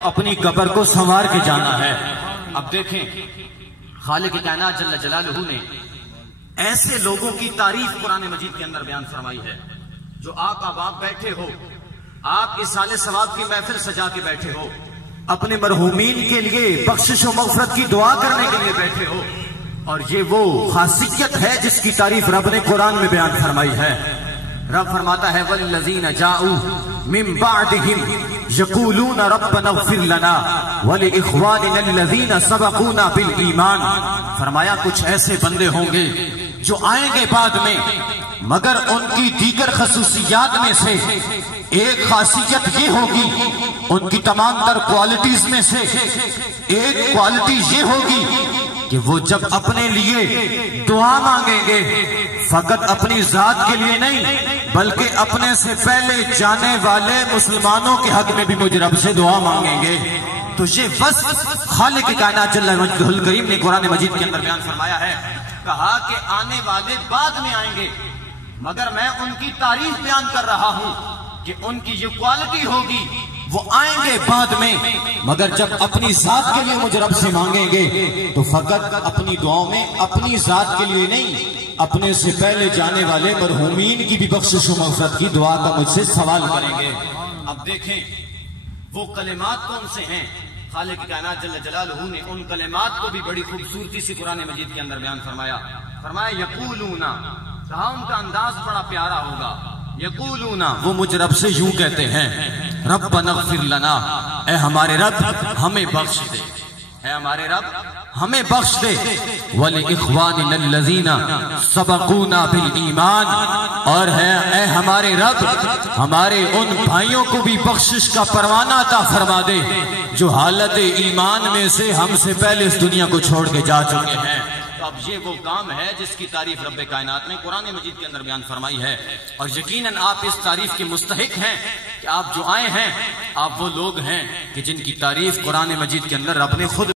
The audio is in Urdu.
اپنی قبر کو سنوار کے جانا ہے۔ اب دیکھیں خالق کائنات جل جلالہ نے ایسے لوگوں کی تعریف قرآن مجید کے اندر بیان فرمائی ہے جو آپ بیٹھے ہو، آپ اس سال ثواب کی محفل سجا کے بیٹھے ہو، اپنے مرحومین کے لیے بخشش و مغفرت کی دعا کرنے کے لیے بیٹھے ہو، اور یہ وہ خاصیت ہے جس کی تعریف رب نے قرآن میں بیان فرمائی ہے۔ رب فرماتا ہے وَالَّذِينَ جَاءُوا مِن بَعْدِهِمْ يَقُولُونَ رَبَّنَا اغْفِرْ لَنَا وَلِإِخْوَانِنَا الَّذِينَ سَبَقُونَا بِالْإِيمَانِ۔ فرمایا کچھ ایسے بندے ہوں گے جو آئیں گے بعد میں، مگر ان کی دیگر خصوصیات میں سے ایک خاصیت یہ ہوگی، ان کی تمام تر کوالٹیز میں سے ایک کوالٹی یہ ہوگی کہ وہ جب اپنے لیے دعا مانگیں گے فقط اپنی ذات کے لیے نہیں بلکہ اپنے سے پہلے جانے والے مسلمانوں کے حق میں بھی مجھے رب سے دعا مانگیں گے۔ تو یہ وصف خالق کائنات جل مجدہ الکریم نے قرآن مجید کے اندر بیان فرمایا ہے، کہا کہ آنے والے بعد میں آئیں گے، مگر میں ان کی تعریف بیان کر رہا ہوں کہ ان کی یہ کوالٹی ہوگی، وہ آئیں گے بعد میں، مگر جب اپنی ذات کے لیے مجھے رب سے مانگیں گے تو فقط اپنی دعاؤں میں اپنی ذات کے لیے نہیں، اپنے سے پہلے جانے والے مرحومین کی بھی بخشش و مغفرت کی دعا کا مجھ سے سوال کریں گے۔ اب دیکھیں وہ کلمات کون سے ہیں، خالق کائنات جل جلالہ نے ان کلمات کو بھی بڑی خوبصورتی سے قرآن مجید کے اندر بیان فرمایا یقولون، کہا ان کا انداز بڑا پیارا ہوگا، یقولون وہ مجھ رب سے یوں کہتے ہیں ربنا اغفر لنا، اے ہمارے رب ہمیں بخش دے، اے ہمارے رب ہمیں بخش دے، وَلِإِخْوَانِنَا الَّذِينَ سَبَقُونَا بِالْإِيمَانِ، اور ہے اے ہمارے رب ہمارے ان بھائیوں کو بھی بخشش کا پروانہ عطا فرما دے جو حالت ایمان میں سے ہم سے پہلے اس دنیا کو چھوڑ کے جا چکے ہیں۔ اب یہ وہ کام ہے جس کی تعریف رب کائنات نے قرآن مجید کے اندر بیان فرمائی ہے، اور یقیناً آپ اس تعریف کے مستحق ہیں کہ آپ جو آئے ہیں آپ وہ لوگ ہیں کہ جن کی تعریف قرآن مجید کے اندر رب نے خود